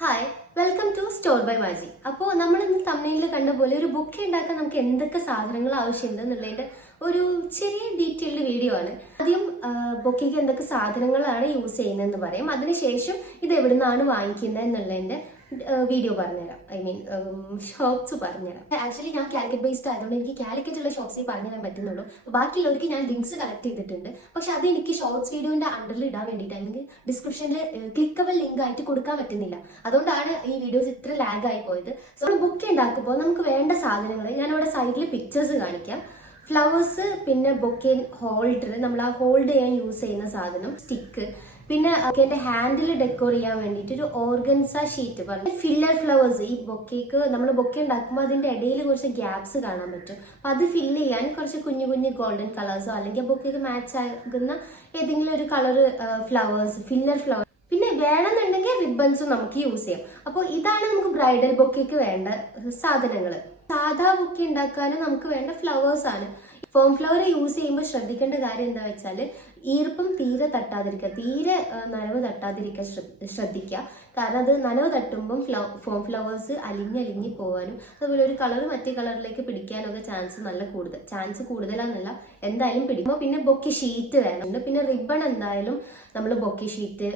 Hi, welcome to store by Maji. അപ്പോൾ നമ്മൾ ഇന്ന് തമിഴിൽ കണ്ട പോലെ ഒരു ബൊക്കെ ഉണ്ടാക്കാൻ നമുക്ക് എന്തൊക്കെ സാധനങ്ങൾ ആവശ്യമുണ്ട് എന്നുള്ളതിന്റെ ഒരു ചെറിയ ഡീറ്റെയിൽഡ് വീഡിയോ ആണ്. ആദ്യം ബൊക്കയ്ക്ക് എന്തൊക്കെ സാധനങ്ങളാണ് യൂസ് ചെയ്യുന്നതെന്ന് പറയും. അതിനുശേഷം ഇത് എവിടെ നിന്നാണ് വാങ്ങിക്കുന്നത് എന്നുള്ളതിന്റെ വീഡിയോ പറഞ്ഞുതരാം. ഐ മീൻ ഷോപ്സ് പറഞ്ഞുതരാം. ആക്ച്വലി ഞാൻ കാലിക്കറ്റ് ബേസ്ഡ് ആയതുകൊണ്ട് എനിക്ക് കാലിക്കറ്റുള്ള ഷോപ്സിൽ പറഞ്ഞുതരാൻ പറ്റുന്നുള്ളൂ. ബാക്കിയുള്ളവർക്ക് ഞാൻ ലിങ്ക്സ് കളക്ട് ചെയ്തിട്ടുണ്ട്. പക്ഷെ അത് എനിക്ക് ഷോർട്സ് വീഡിയോന്റെ അണ്ടറിൽ ഇടാൻ വേണ്ടിയിട്ട് അല്ലെങ്കിൽ ഡിസ്ക്രിപ്ഷനിൽ ക്ലിക്കബിൾ ലിങ്ക് ആയിട്ട് കൊടുക്കാൻ പറ്റുന്നില്ല. അതുകൊണ്ടാണ് ഈ വീഡിയോസ് ഇത്ര ലാഗ് ആയി പോയത്. സോ നമ്മൾ ബുക്ക് ഉണ്ടാക്കുമ്പോൾ നമുക്ക് വേണ്ട സാധനങ്ങൾ ഞാനിവിടെ സൈഡിൽ പിക്ചേഴ്സ് കാണിക്കാം. ഫ്ലവേഴ്സ്, പിന്നെ ബൊക്കെ ഹോൾഡർ, നമ്മൾ ആ ഹോൾഡ് ചെയ്യാൻ യൂസ് ചെയ്യുന്ന സാധനം, സ്റ്റിക്ക്, പിന്നെ ബൊക്കേന്റെ ഹാൻഡിൽ ഡെക്കോർ ചെയ്യാൻ വേണ്ടിയിട്ട് ഒരു ഓർഗൻസ ഷീറ്റ് പറഞ്ഞു. ഫില്ലർ ഫ്ലവേഴ്സ്, ഈ ബൊക്കേക്ക് നമ്മൾ ബൊക്കെ ഉണ്ടാക്കുമ്പോൾ അതിന്റെ ഇടയിൽ കുറച്ച് ഗ്യാപ്സ് കാണാൻ പറ്റും. അപ്പൊ അത് ഫില്ല് ചെയ്യാൻ കുറച്ച് കുഞ്ഞു കുഞ്ഞു ഗോൾഡൻ കളേഴ്സോ അല്ലെങ്കിൽ ബൊക്കേക്ക് മാച്ച് ആകുന്ന ഏതെങ്കിലും ഒരു കളർ ഫ്ലവേഴ്സ്, ഫില്ലർ ഫ്ലവർ. പിന്നെ വേണമെന്നുണ്ടെങ്കിൽ റിബൺസും നമുക്ക് യൂസ് ചെയ്യാം. അപ്പോൾ ഇതാണ് നമുക്ക് ബ്രൈഡൽ ബൊക്കേക്ക് വേണ്ട സാധനങ്ങൾ. സാധാ ബൊക്കെ ഉണ്ടാക്കാനും നമുക്ക് വേണ്ട ഫ്ലവേഴ്സ് ആണ്. ഫോം ഫ്ലവർ യൂസ് ചെയ്യുമ്പോൾ ശ്രദ്ധിക്കേണ്ട കാര്യം എന്താ വെച്ചാൽ ഈർപ്പം തീരെ തട്ടാതിരിക്കുക, തീരെ നനവ് തട്ടാതിരിക്കാൻ ശ്രദ്ധിക്കുക. കാരണം അത് നനവ് തട്ടുമ്പം ഫോം ഫ്ലവേഴ്സ് അലിഞ്ഞ് പോകാനും അതുപോലെ ഒരു കളർ മറ്റേ കളറിലേക്ക് പിടിക്കാനൊക്കെ ചാൻസ് കൂടുതലാന്നല്ല, എന്തായാലും പിടിക്കുമ്പോൾ. പിന്നെ ബൊക്കെ ഷീറ്റ് വേണം. പിന്നെ റിബൺ എന്തായാലും നമ്മൾ ബൊക്കെ ഷീറ്റ്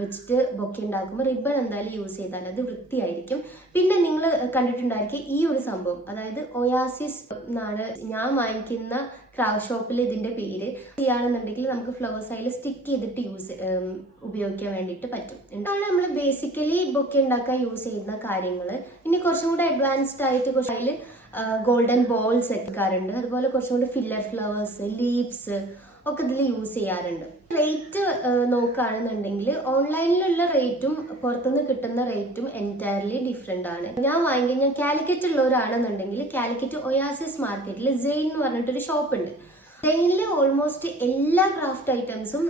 വെച്ചിട്ട് ബൊക്കെ ഉണ്ടാക്കുമ്പോൾ റിബൺ എന്തായാലും യൂസ് ചെയ്താൽ അത് വൃത്തിയായിരിക്കും. പിന്നെ നിങ്ങൾ കണ്ടിട്ടുണ്ടായിരിക്കും ഈ ഒരു സംഭവം, അതായത് ഒയാസിസ് എന്നാണ് ഞാൻ വാങ്ങിക്കുന്ന ക്രാഫ്റ്റ് ഷോപ്പിൽ ഇതിന്റെ പേര്. ചെയ്യുകയാണെന്നുണ്ടെങ്കിൽ നമുക്ക് ഫ്ലവേഴ്സ് അതിൽ സ്റ്റിക്ക് ചെയ്തിട്ട് ഉപയോഗിക്കാൻ വേണ്ടിയിട്ട് പറ്റും. ഇതാണ് നമ്മൾ ബേസിക്കലി ബൊക്കെ ഉണ്ടാക്കാൻ യൂസ് ചെയ്യുന്ന കാര്യങ്ങൾ. ഇനി കുറച്ചും കൂടെ അഡ്വാൻസ്ഡ് ആയിട്ട് അതിൽ ഗോൾഡൻ ബോൾസ് എടുക്കാറുണ്ട്. അതുപോലെ കുറച്ചും കൂടി ഫില്ലർ ഫ്ലവേഴ്സ്, ലീവ്സ് ഒക്കെ ഇതിൽ യൂസ് ചെയ്യാറുണ്ട്. റേറ്റ് നോക്കുകയാണെന്നുണ്ടെങ്കിൽ ഓൺലൈനിലുള്ള റേറ്റും പുറത്തുനിന്ന് കിട്ടുന്ന റേറ്റും എൻറ്റയർലി ഡിഫറെന്റ് ആണ്. ഞാൻ കാലിക്കറ്റ് ഉള്ളവരാണെന്നുണ്ടെങ്കിൽ കാലിക്കറ്റ് ഒയാസിസ് മാർക്കറ്റിൽ സെയിൻ എന്ന് പറഞ്ഞിട്ടൊരു ഷോപ്പ് ഉണ്ട്. സെയിനിൽ ഓൾമോസ്റ്റ് എല്ലാ ക്രാഫ്റ്റ് ഐറ്റംസും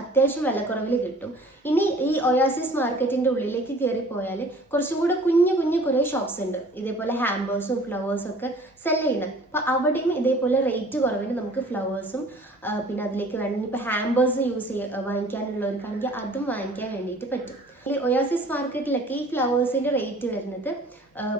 അത്യാവശ്യം വിലക്കുറവിൽ കിട്ടും. ഇനി ഈ ഒയാസിസ് മാർക്കറ്റിന്റെ ഉള്ളിലേക്ക് കയറി പോയാൽ കുറച്ചും കൂടെ കുഞ്ഞു കുറേ ഷോപ്സ് ഉണ്ട് ഇതേപോലെ ഹാമ്പേഴ്സും ഫ്ലവേഴ്സും ഒക്കെ സെൽ ചെയ്യുന്നത്. അപ്പൊ അവിടെയും ഇതേപോലെ റേറ്റ് കുറവിന് നമുക്ക് ഫ്ലവേഴ്സും പിന്നെ അതിലേക്ക് വേണമെങ്കിൽ ഇപ്പൊ ഹാമ്പേഴ്സ് വാങ്ങിക്കാനുള്ളവർക്കാണെങ്കിൽ അതും വാങ്ങിക്കാൻ വേണ്ടിയിട്ട് പറ്റും. ഈ ഒയാസിസ് മാർക്കറ്റിലൊക്കെ ഈ ഫ്ലവേഴ്സിന്റെ റേറ്റ് വരുന്നത്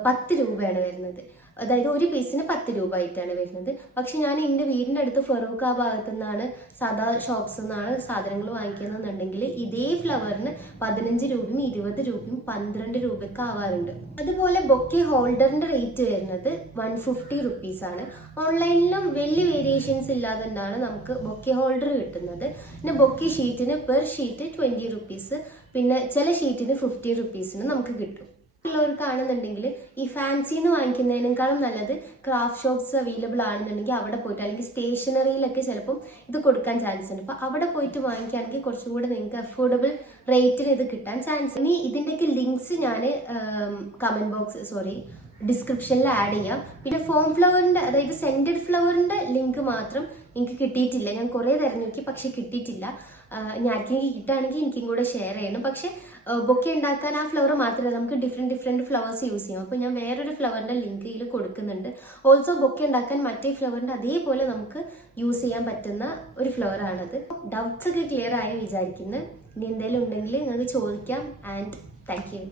10 രൂപയാണ് വരുന്നത്. അതായത് ഒരു പീസിന് 10 രൂപ ആയിട്ടാണ് വരുന്നത്. പക്ഷെ ഞാൻ എൻ്റെ വീടിൻ്റെ അടുത്ത് ഫറൂഖ് ആ ഭാഗത്തു നിന്നാണ് സാധാ ഷോപ്സ് നിന്നാണ് സാധനങ്ങൾ വാങ്ങിക്കുന്നതെന്നുണ്ടെങ്കിൽ ഇതേ ഫ്ലവറിന് 15 രൂപയും 20 രൂപയും 12 രൂപയൊക്കെ ആവാറുണ്ട്. അതുപോലെ ബൊക്കെ ഹോൾഡറിന്റെ റേറ്റ് വരുന്നത് 150 റുപ്പീസാണ്. ഓൺലൈനിലും വലിയ വേരിയേഷൻസ് ഇല്ലാതെ തന്നെയാണ് നമുക്ക് ബൊക്കെ ഹോൾഡർ കിട്ടുന്നത്. പിന്നെ ബൊക്കെ ഷീറ്റിന് പെർ ഷീറ്റ് 20 റുപ്പീസ്, പിന്നെ ചില ഷീറ്റിന് 50 റുപ്പീസിന് നമുക്ക് കിട്ടും. ഉള്ളവർക്കാണെന്നുണ്ടെങ്കിൽ ഈ ഫാൻസിന്ന് വാങ്ങിക്കുന്നതിനേക്കാളും നല്ലത് ക്രാഫ്റ്റ് ഷോപ്സ് അവൈലബിൾ ആണെന്നുണ്ടെങ്കിൽ അവിടെ പോയിട്ട്, അല്ലെങ്കിൽ സ്റ്റേഷനറിയിലൊക്കെ ചിലപ്പം ഇത് കൊടുക്കാൻ ചാൻസ് ഉണ്ട്. അപ്പൊ അവിടെ പോയിട്ട് വാങ്ങിക്കുകയാണെങ്കിൽ കുറച്ചും കൂടെ നിങ്ങൾക്ക് അഫോർഡബിൾ റേറ്റിന് ഇത് കിട്ടാൻ ചാൻസ്. ഇനി ഇതിൻ്റെയൊക്കെ ലിങ്ക്സ് ഞാൻ ഡിസ്ക്രിപ്ഷനിൽ ആഡ് ചെയ്യാം. പിന്നെ ഫോം ഫ്ലവറിന്റെ, അതായത് സെന്റഡ് ഫ്ലവറിന്റെ ലിങ്ക് മാത്രം എനിക്ക് കിട്ടിയിട്ടില്ല. ഞാൻ കുറെ തിരഞ്ഞു പക്ഷെ കിട്ടിയിട്ടില്ല. ഞാൻ ആർക്കെങ്കിലും കിട്ടുകയാണെങ്കിൽ എനിക്കും കൂടെ ഷെയർ ചെയ്യണം. പക്ഷെ ബൊക്കെ ഉണ്ടാക്കാൻ ആ ഫ്ലവർ മാത്രമല്ല, നമുക്ക് ഡിഫറെന്റ് ഫ്ലവേഴ്സ് യൂസ് ചെയ്യാം. അപ്പോൾ ഞാൻ വേറൊരു ഫ്ലവറിന്റെ ലിങ്ക് ഇതിൽ കൊടുക്കുന്നുണ്ട്. ഓൾസോ ബൊക്കെ ഉണ്ടാക്കാൻ മറ്റേ ഫ്ലവറിന്റെ അതേപോലെ നമുക്ക് യൂസ് ചെയ്യാൻ പറ്റുന്ന ഒരു ഫ്ലവർ ആണത്. ഡൗട്ട്സ് ഒക്കെ ക്ലിയർ ആയി വിചാരിക്കുന്നു. ഇനി എന്തെങ്കിലും ഉണ്ടെങ്കിൽ നിങ്ങൾക്ക് ചോദിക്കാം. And thank you.